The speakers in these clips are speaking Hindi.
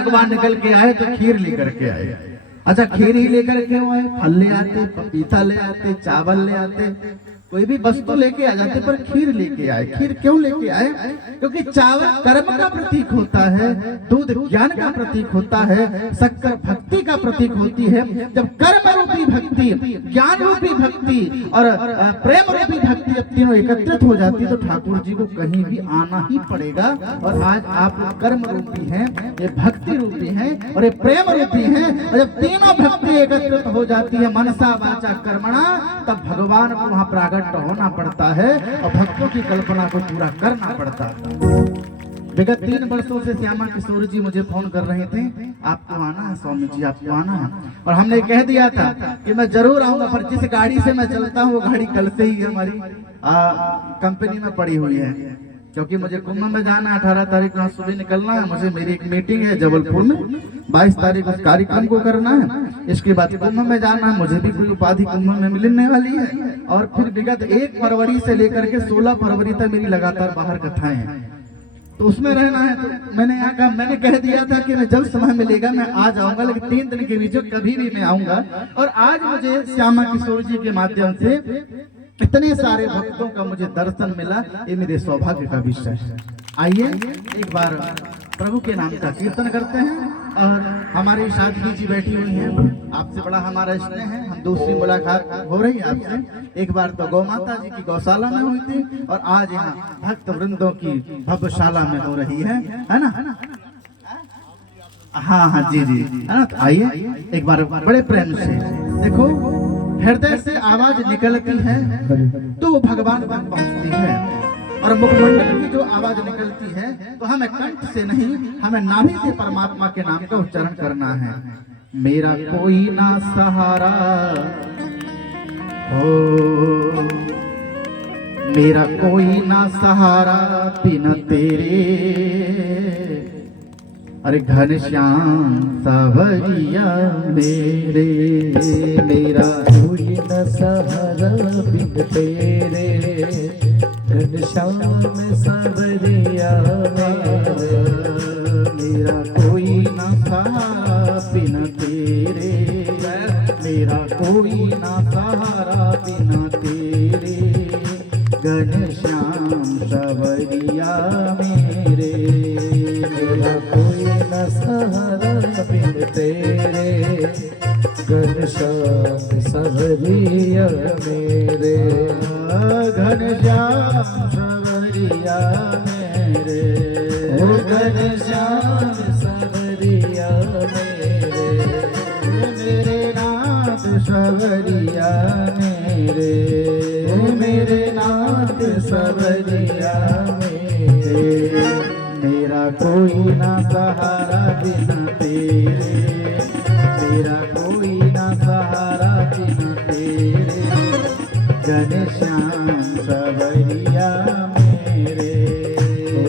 भगवान निकल के आए तो खीर लेकर के आए। अच्छा, खीर ही लेकर के आए, फल ले आते, पपीता ले आते, चावल ले आते, कोई भी वस्तु लेके आ जाते, पर खीर लेके आए। खीर क्यों लेके आए? क्योंकि चावल कर्म का प्रतीक होता है, दूध ज्ञान का प्रतीक होता है, शक्कर भक्ति का प्रतीक होती है। जब कर्म रूपी भक्ति, ज्ञान रूपी भक्ति और प्रेम रूपी भक्ति अब तीनों एकत्रित हो जाती है तो ठाकुर जी को कहीं भी आना ही पड़ेगा। और आज आप कर्म रूपी हैं, ये भक्ति रूपी हैं और ये प्रेम रूपी हैं। और जब तीनों भक्ति एकत्रित हो जाती है मनसा वाचा कर्मणा, तब भगवान को वहां प्रागट होना पड़ता है और भक्तों की कल्पना को पूरा करना पड़ता है। विगत 3 वर्षों से श्यामा किशोर जी मुझे फोन कर रहे थे, आपको आना है स्वामी जी, आपको आना है। और हमने कह दिया था कि मैं जरूर आऊंगा, पर जिस गाड़ी से मैं चलता हूँ वो गाड़ी कल से ही हमारी कंपनी में पड़ी हुई है, क्योंकि मुझे कुंभ में जाना है। 18 तारीख को सुबह निकलना है मुझे, मेरी एक मीटिंग है जबलपुर में, 22 तारीख उस कार्यक्रम को करना है। इसके बाद कुंभ में जाना है, मुझे भी कोई उपाधि कुंभ में मिलने वाली है। और फिर विगत 1 फरवरी से लेकर के 16 फरवरी तक मेरी लगातार बाहर कथाएं हैं, तो उसमें रहना है। तो मैंने यहाँ कहा, मैंने कह दिया था कि मैं जब समय मिलेगा मैं आ जाऊंगा, लेकिन 3 दिन के बीच कभी भी मैं आऊंगा। और आज मुझे श्यामा किशोर जी के माध्यम से इतने सारे भक्तों का मुझे दर्शन मिला, ये मेरे सौभाग्य का विषय है। आइए एक बार प्रभु के नाम का कीर्तन करते हैं। और हमारी साधवी जी बैठी हुई हैं, आपसे बड़ा हमारा स्नेह है, हम दूसरी मुलाकात हो रही है आपसे। एक बार तो गौ माता जी की गौशाला में हुई थी और आज यहाँ भक्त वृंदों की भव्यशाला में हो रही है ना? हाँ जी जी, है ना? तो आइए एक बार बड़े प्रेम से देखो, हृदय से आवाज निकलती है तो वो भगवान तक पहुंचती है। और मुखमंडल की जो आवाज निकलती है तो हमें कंठ से नहीं, हमें नाभि से परमात्मा के नाम का उच्चारण करना है। मेरा कोई ना सहारा हो, मेरा कोई ना सहारा बिना तेरे, अरे घनश्याम सावरिया मेरे, मेरा कोई न सहारा बिन तेरे, घनश्याम सावरिया मेरे, मेरा कोई ना सहारा बिना तेरे, मेरा कोई ना सहारा बिना तेरे, घनश्याम सावरिया मेरे, मेरा कोई न सहारा बिन तेरे, घनश्याम सावरिया मेरे, घनश्याम सावरिया मेरे, ओ घनश्याम सावरिया मेरे, मेरे नाथ सावरिया मेरे, मेरे नाथ सावरिया मेरे, मेरा कोई ना सहारा बिना तेरे, मेरा कोई ना सहारा बिना तेरे, घनश्याम सावरिया मेरे,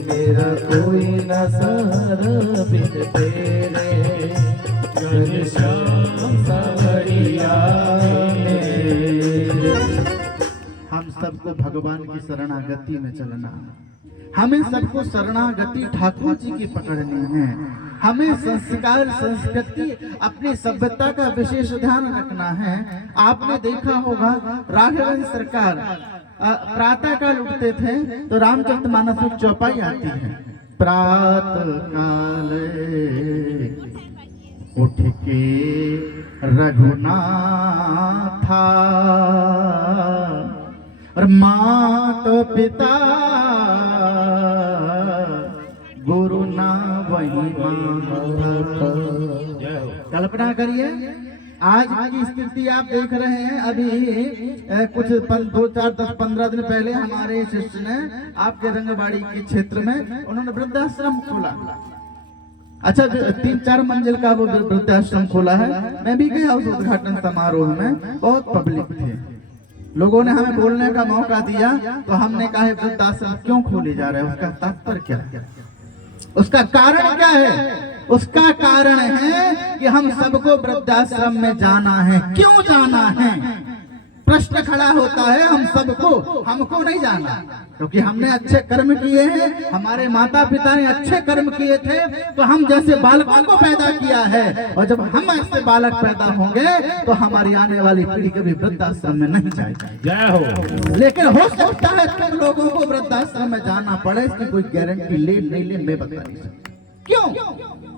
मेरा कोई न सहारा बिन तेरे, घनश्याम सावरिया मेरे। हम सबको भगवान की शरणागति में चलना, हमें सबको शरणागति ठाकुर जी की पकड़नी है। हमें संस्कार संस्कृति अपनी सभ्यता का विशेष ध्यान रखना है। आपने देखा होगा राघवेंद्र सरकार प्रातः काल उठते थे तो रामचरितमानस में चौपाई आती है, प्रातः काल उठ के रघुनाथा, और माता पिता गुरु ना वही माता। कल्पना करिए आज की स्थिति आप देख रहे हैं। अभी कुछ 2, 4, 10, 15 दिन पहले हमारे शिष्य ने आपके रंगबाड़ी के क्षेत्र में उन्होंने वृद्धाश्रम खोला। अच्छा, 3-4 मंजिल का वो वृद्धाश्रम खोला है। मैं भी गया उस उद्घाटन समारोह में, बहुत पब्लिक थे। लोगों ने हमें बोलने का मौका दिया तो हमने कहा वृद्धाश्रम क्यों खोले जा रहे हैं, उसका तात्पर्य क्या है, उसका कारण क्या है? उसका कारण है कि हम सबको वृद्धाश्रम में जाना है। क्यों जाना है? प्रश्न खड़ा होता है हम सबको, हमको नहीं जाना, क्योंकि हमने अच्छे कर्म किए हैं, हमारे माता पिता ने अच्छे कर्म किए थे, तो हम जैसे बालकों को पैदा किया है, और जब हम ऐसे बालक पैदा होंगे तो हमारी आने वाली पीढ़ी कभी वृद्धाश्रम में नहीं जाएगी। जय हो। लेकिन हो सकता है तुम लोगों को वृद्धाश्रम में जाना पड़े, इसकी कोई गारंटी ले नहीं ले मैं बता नहीं सकता। क्यों?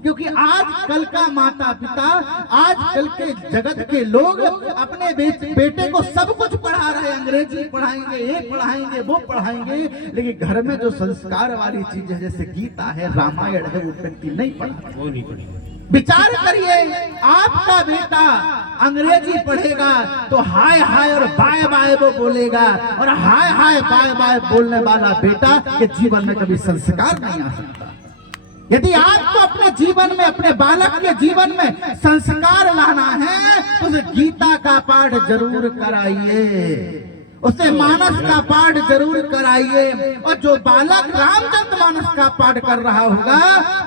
क्योंकि आज कल का माता पिता, आज कल के जगत के लोग अपने बेटे को सब कुछ पढ़ा रहे हैं, अंग्रेजी पढ़ाएंगे, ये पढ़ाएंगे, वो पढ़ाएंगे, लेकिन घर में जो संस्कार वाली चीज है, जैसे गीता है, रामायण है, वो व्यक्ति नहीं पढ़ा। वो नहीं पढ़ी। विचार करिए, आपका बेटा अंग्रेजी पढ़ेगा तो हाय हाय और बाय बाय वो बोलेगा, और हाय हाय बाय बाय बोलने वाला बेटा के जीवन में कभी संस्कार नहीं आ सकता। यदि आपको अपने जीवन में, अपने बालक के जीवन में संस्कार लाना है तो उसे गीता का पाठ जरूर कराइए, उसे मानस का पाठ जरूर कराइए। और जो बालक रामचरितमानस का पाठ कर रहा होगा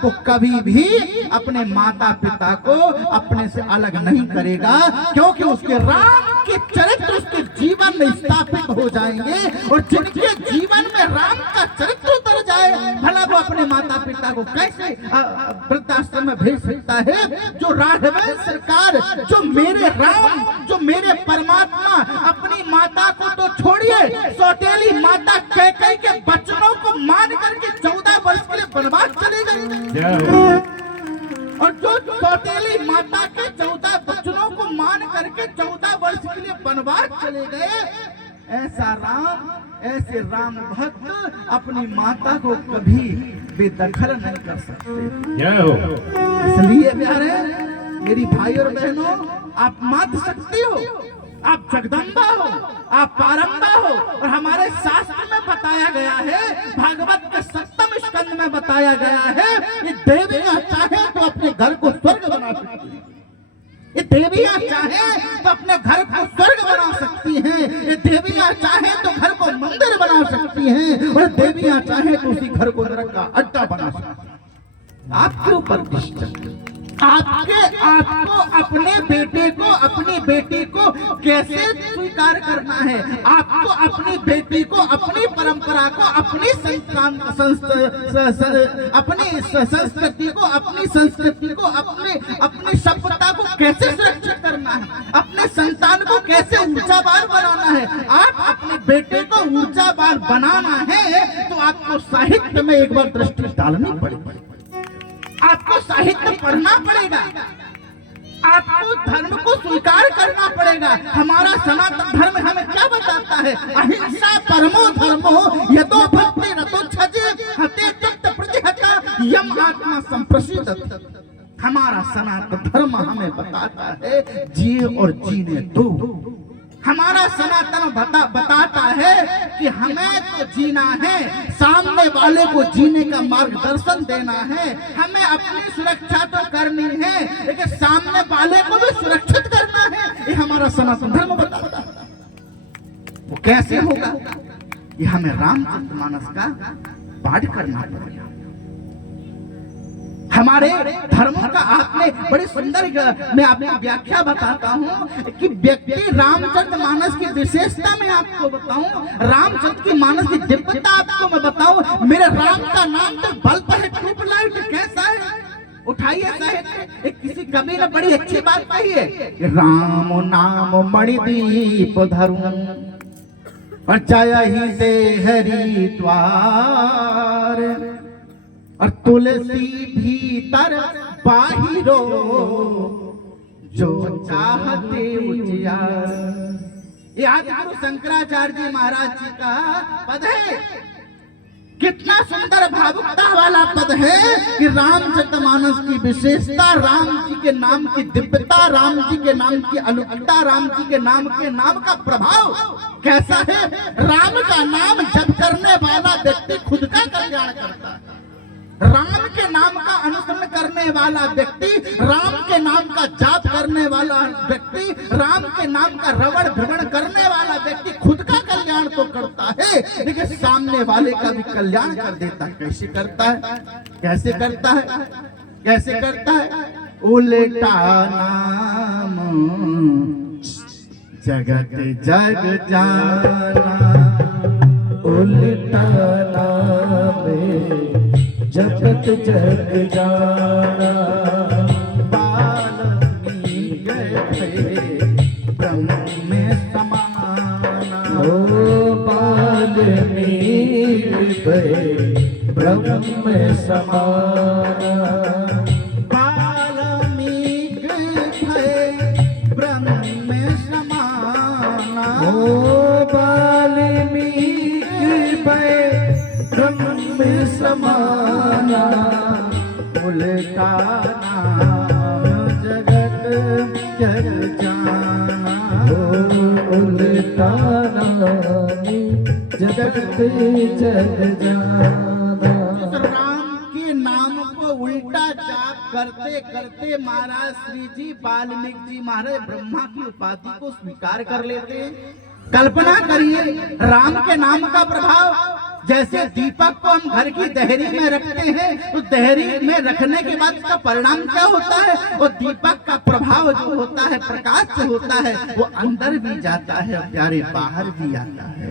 वो कभी भी अपने माता पिता को अपने से अलग नहीं करेगा, क्योंकि उसके राम के चरित्र उसके जीवन में स्थापित हो जाएंगे, और जिनके जीवन में राम का चरित्र उतर जाए, भला वो अपने माता पिता को कैसे वृद्धाश्रम में भेज सकता है? जो राघवेंद्र सरकार, जो मेरे राम, जो मेरे परमात्मा अपनी माता को तो छोड़िए, सौतेली माता कैकेयी के बच्चों को मान करके 14 वर्ष के लिए वनवास चले गए, और जो सौतेली माता के 14 बच्चों को मान करके 14 वर्ष के लिए वनवास चले गए, ऐसा राम, ऐसे राम भक्त अपनी माता को कभी बेदखल नहीं कर सकते। जय हो। इसलिए प्यारे मेरी भाई और बहनों, आप मात शक्ति हो, आप जगदम्बा हो, आप पारंबा हो, और हमारे शास्त्र में बताया गया है, भागवत के 7वें स्कंद में बताया गया है, ये देवियां चाहे तो अपने घर को स्वर्ग बना सकती है, ये देवियां चाहे तो अपने घर को स्वर्ग बना सकती हैं, ये देवियां चाहे तो घर को मंदिर बना सकती हैं, और देवियां चाहे तो उसी घर को नरक का अड्डा बना सकती हैं। आपके ऊपर निश्चय, आपको अपने बेटे को, अपनी बेटी को कैसे स्वीकार करना है, आपको अपनी बेटी को, अपनी परंपरा को, अपनी अपनी संस्कृति को, अपनी संस्कृति को, अपनी सभ्यता को कैसे सुरक्षित करना है, अपने संतान को कैसे ऊंचाबार बनाना है। आप अपने बेटे को ऊंचाबार बनाना है तो आपको साहित्य में एक बार दृष्टि डालनी पड़ेगी, आपको साहित्य पढ़ना पड़ेगा, आपको धर्म को स्वीकार करना पड़ेगा। हमारा सनातन धर्म हमें क्या बताता है? अहिंसा परमो धर्मो यतो भक्ति रतो छजे हते चित्त प्रतिहता यम आत्मा संप्रसिद्ध। हमारा सनातन धर्म हमें बताता है जिए और जीने दो। हमारा सनातन बताता है कि हमें तो जीना है, सामने वाले को जीने का मार्गदर्शन देना है, हमें अपनी सुरक्षा तो करनी है, लेकिन सामने वाले को भी सुरक्षित करना है, ये हमारा सनातन धर्म बताता है। वो कैसे होगा? ये हमें रामचरितमानस का पाठ करना पड़ेगा। हमारे धर्मों का आपने बड़ी सुंदर, मैं आपको व्याख्या बताता हूँ कि व्यक्ति रामचरितमानस की विशेषता मैं आपको बताऊं, रामचरित की मानस की दिव्यता आपको मैं बताऊं। मेरे राम का नाम तो बल्ब है, ट्यूबलाइट कैसा है? उठाइए साहित्य, किसी कवि ने बड़ी अच्छी बात कही है, राम नाम मणिदीप धरूं और जयहि दे हरिद्वार, और तुलसी भीतर बाहिरो जो चाहते उजियार। ये आदि गुरु शंकराचार्य जी महाराज जी का पद है। कितना सुंदर भावुकता वाला पद है कि रामचरितमानस की विशेषता, राम जी के नाम की दिव्यता, राम जी के नाम की अलौकिकता, राम जी के नाम का प्रभाव कैसा है। राम का नाम जप करने वाला व्यक्ति खुद का कल्याण करता है। राम के नाम का अनुसरण करने वाला व्यक्ति, राम के नाम का जाप करने वाला व्यक्ति, राम के नाम का रवण भ्रमण करने वाला व्यक्ति खुद का कल्याण तो करता है, लेकिन सामने वाले का भी कल्याण कर देता है। कैसे करता है? कैसे करता है? कैसे करता है? उल्टा नाम जगत जग जाना उल्टा नाम जगत जग जाना। वाल्मीकि ब्रह्म में समाना। ओ वाल्मीकि ब्रह्म में समाना। वाल्मीकि ब्रह्म में समाना। ओ वाल्मीकि ब्रह्म में समाना। उल्टा नाम जगत जग जाना। ओ उल्टा नाम जगत जग जाना। राम के नाम को उल्टा जाप करते करते महाराज श्री जी वाल्मीकि जी महाराज ब्रह्मा की उपाधि को स्वीकार कर लेते हैं। कल्पना करिए राम के नाम का प्रभाव। जैसे दीपक को हम घर की दहरी में रखते हैं तो दहरी में रखने के बाद उसका परिणाम क्या होता है? वो दीपक का प्रभाव जो होता है, प्रकाश जो होता है, वो अंदर भी जाता है और प्यारे बाहर भी आता है।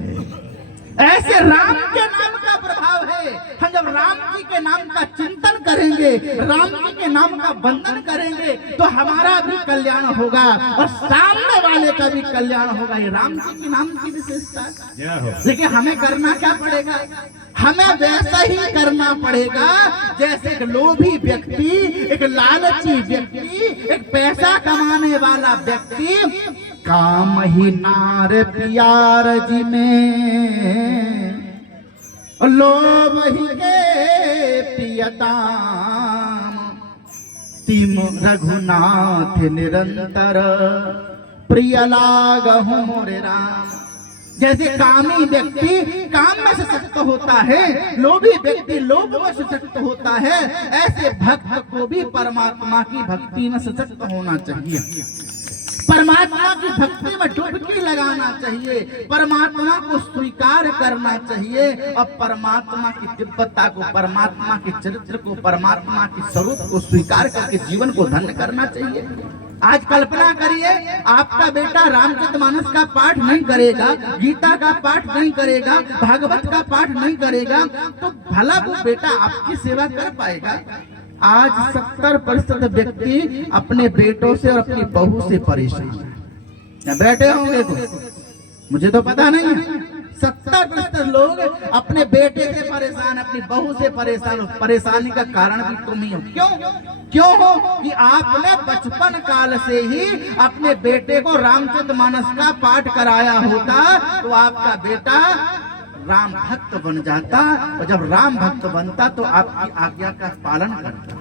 ऐसे राम के नाम का प्रभाव है। हम जब राम जी के नाम का चिंतन करेंगे, राम जी के नाम का वंदन करेंगे तो हमारा भी कल्याण होगा और सामने वाले का भी कल्याण होगा। ये राम जी के नाम की विशेषता है। लेकिन हमें करना क्या पड़ेगा? हमें वैसा ही करना पड़ेगा जैसे एक लोभी व्यक्ति, एक लालची व्यक्ति, एक पैसा कमाने वाला व्यक्ति काम ही नार प्यार जी में लोभ ही के पियताम तिम रघुनाथ निरंतर प्रिय लागहु मोरे राम। जैसे कामी व्यक्ति काम में सशक्त होता है, लोभी व्यक्ति लोभ में सशक्त होता है, ऐसे भक्त को भी परमात्मा की भक्ति में सशक्त होना चाहिए। परमात्मा की भक्ति में डुबकी लगाना चाहिए, परमात्मा को स्वीकार करना चाहिए और परमात्मा की दिव्यता को, परमात्मा के चरित्र को, परमात्मा के स्वरूप को स्वीकार करके जीवन को धन्य करना चाहिए। आज कल्पना करिए आपका बेटा रामचरितमानस का पाठ नहीं करेगा, गीता का पाठ नहीं करेगा, भागवत का पाठ नहीं करेगा तो भला वो बेटा आपकी सेवा कर पाएगा? आज 70% व्यक्ति अपने बेटों से और अपनी बहू से परेशान है। बैठे होंगे तो मुझे तो पता नहीं है। 70% लोग अपने बेटे से परेशान, अपनी बहू से परेशान। परेशानी का कारण भी तुम ही हो। क्यों हो कि आपने बचपन काल से ही अपने बेटे को रामचरितमानस का पाठ कराया होता तो आपका बेटा राम भक्त बन जाता, और जब राम भक्त बनता तो आपकी आज्ञा का पालन करता।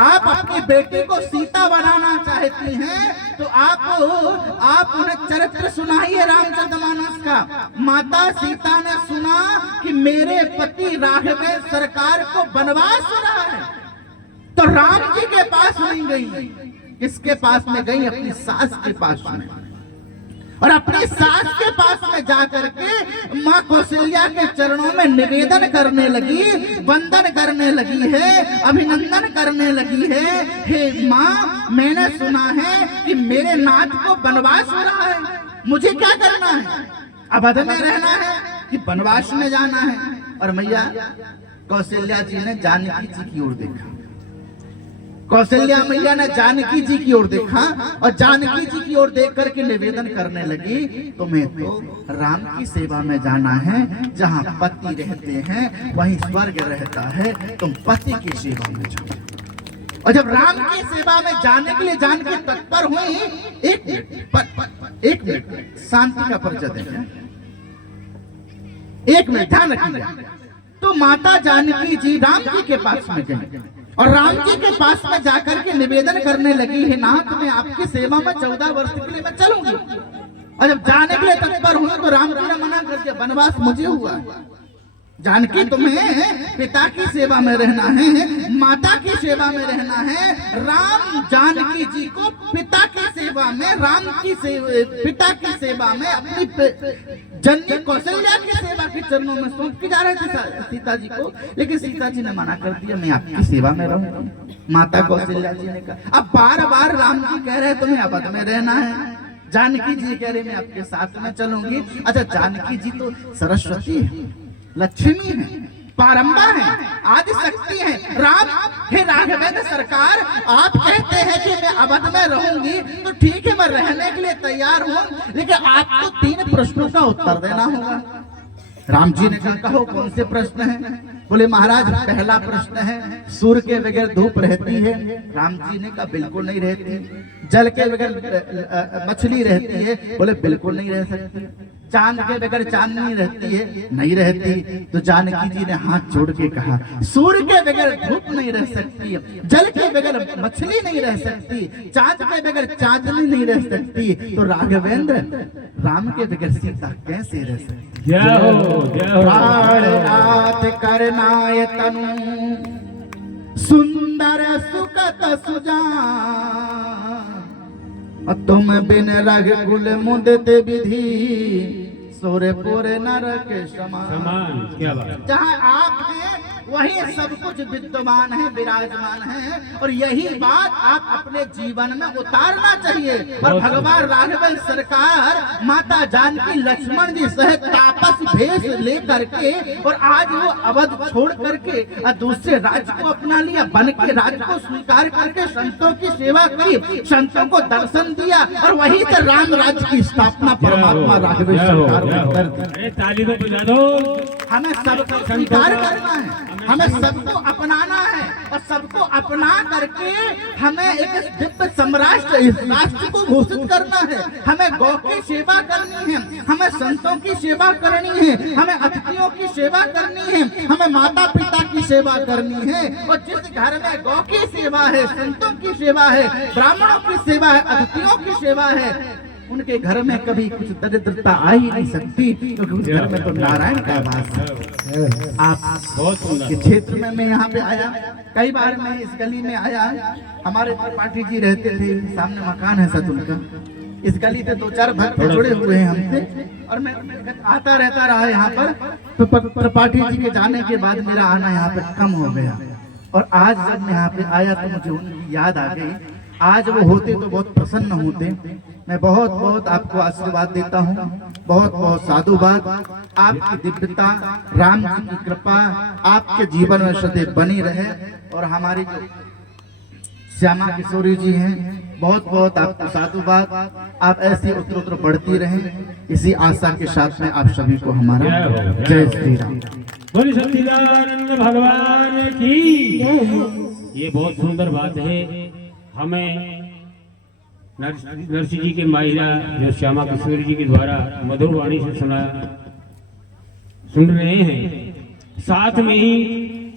आप अपनी बेटी को सीता बनाना चाहती हैं तो आप उन्हें चरित्र सुनाइए रामचरितमानस का। माता सीता ने सुना कि मेरे पति राघवेंद्र सरकार को वनवास हो रहा है तो राम जी के पास नहीं गई। किसके पास में गई? अपनी सास के पास में। और अपनी सास के पास में जाकर के माँ कौशल्या के चरणों में निवेदन करने लगी, वंदन करने लगी है, अभिनंदन करने लगी है। हे माँ, मैंने सुना है कि मेरे नाथ को वनवास हो रहा है, मुझे क्या करना है? अवध में रहना है कि वनवास में जाना है? और मैया कौशल्या जी ने जानकी जी की ओर देखा। कौशल्या मैया ने जानकी जी की ओर देखा और जानकी जी की ओर देख करके निवेदन करने लगी, तुम्हें तो राम की सेवा में जाना है, जहाँ पति रहते हैं वहीं स्वर्ग रहता है, तुम पति की सेवा में जाओ। और जब राम की सेवा में जाने के लिए जानकी तत्पर हुई, एक मिनट शांति का परिचय देंगे, एक मिनट ध्यान रखिएगा। तो माता जानकी जी राम जी के पास में गई और राम जी के पास में जाकर के निवेदन करने लगी, है नाथ मैं आपकी सेवा में 14 वर्ष के लिए मैं चलूंगी। और जब जाने के लिए तत्पर हुई तो राम जी ने मना कर दिया, वनवास मुझे हुआ है। जानकी तुम्हें पिता की सेवा में रहना है, माता की सेवा में रहना है। राम जानकी जी को पिता की सेवा में, पिता की सेवा में अपनी जननी कौशल्या की सेवा के चरणों में सौंप के जा रहे थे सीता जी को, लेकिन सीता जी ने मना कर दिया, मैं आपकी सेवा में रहूंगा। माता कौशल्या जी ने कहा, अब बार बार राम जी कह रहे तुम्हें अवध में रहना है, जानकी जी कह रहे मैं आपके साथ में चलूंगी। अच्छा, जानकी जी तो सरस्वती है, लक्ष्मी है, पारंबा है, आदि शक्ति है। राम, हे राघवेंद्र सरकार, आप कहते हैं कि मैं अवध में रहूंगी, तो ठीक है, मैं रहने के लिए तैयार हूँ, लेकिन आपको 3 प्रश्नों का उत्तर देना होगा। राम जी ने कहा, कहो कौन से प्रश्न हैं? बोले महाराज, पहला प्रश्न है, सूर्य के बगैर धूप रहती है? राम जी ने कहा, बिल्कुल नहीं रहती। जल के बगैर मछली रहती है? बोले बिल्कुल नहीं रह सकती। चांद के बगैर चांदनी रहती है? नहीं रहती। तो जानकी जी ने हाथ जोड़ के कहा, सूर्य के बगैर धूप नहीं रह सकती, जल के बगैर मछली नहीं रह सकती, चांद के बगैर चांदनी नहीं रह सकती, तो राघवेंद्र, राम के बगैर सीता कैसे रह सकती? प्राणनाथ करनाय तनु सुंदर सुखत सुजान, तुम बिन रघुकुल मुदते विधि, सूर्यपुर नरक समान। क्या बात। जहाँ आप हैं वही सब कुछ विद्यमान है, विराजमान है, और यही बात आप अपने जीवन में उतारना चाहिए। और भगवान राघवेंद्र सरकार माता जानकी लक्ष्मण जी सहित तापस भेष ले करके, और आज वो अवध छोड़ करके दूसरे राज्य को अपना लिया, बन के राज्य को स्वीकार करके संतों की सेवा करी, संतों को दर्शन दिया, और वही से राम राज्य की स्थापना परमात्मा राघवेंद्र सरकार ने कर दी। ताली को बजा दो। हमें सबको स्वीकार करना है, हमें सबको अपनाना है, और सबको अपना करके हमें एक दिव्य सम्राट इस राष्ट्र को घोषित करना है। हमें गौ की सेवा करनी है, हमें संतों की सेवा करनी है, हमें अतिथियों की सेवा करनी है, हमें माता पिता की सेवा करनी है। और जिस घर में गौ की सेवा है, संतों की सेवा है, ब्राह्मणों की सेवा है, अतिथियों की सेवा है, उनके घर में कभी कुछ दरिद्रता आ ही नहीं सकती, क्योंकि उस घर में तो नारायण का वास है। आप बहुत सुंदर। इस क्षेत्र में मैं यहाँ पे आया, कई बार मैं इस गली में आया, हमारे त्रिपाठी जी रहते थे, सामने मकान है सच उनका। इस गली से 2-4 भक्त जुड़े हुए हैं हमसे, और मैं आता रहता रहा यहाँ पर। तो त्रिपाठी जी के जाने के बाद मेरा आना यहाँ पे कम हो गया, और आज जब मैं यहाँ पे आया तो मुझे उनकी याद आ गई। आज वो होते तो बहुत प्रसन्न होते। मैं बहुत बहुत आपको आशीर्वाद देता हूँ, बहुत बहुत साधुवाद। आपकी दिव्यता, राम जी की कृपा आपके जीवन में सदैव बनी रहे, और हमारी जो श्यामा किशोरी जी हैं, बहुत बहुत आपको साधुवाद। आप ऐसी उत्तर बढ़ती रहें, इसी आशा के साथ में आप सभी को हमारा जय श्री राम। बोलिए सच्चिदानंद भगवान की। ये बहुत सुंदर बात है। हमें नरसिंह जी के माहिरा जो श्यामा किशोरी जी के द्वारा मधुर वाणी से सुन रहे हैं, साथ में ही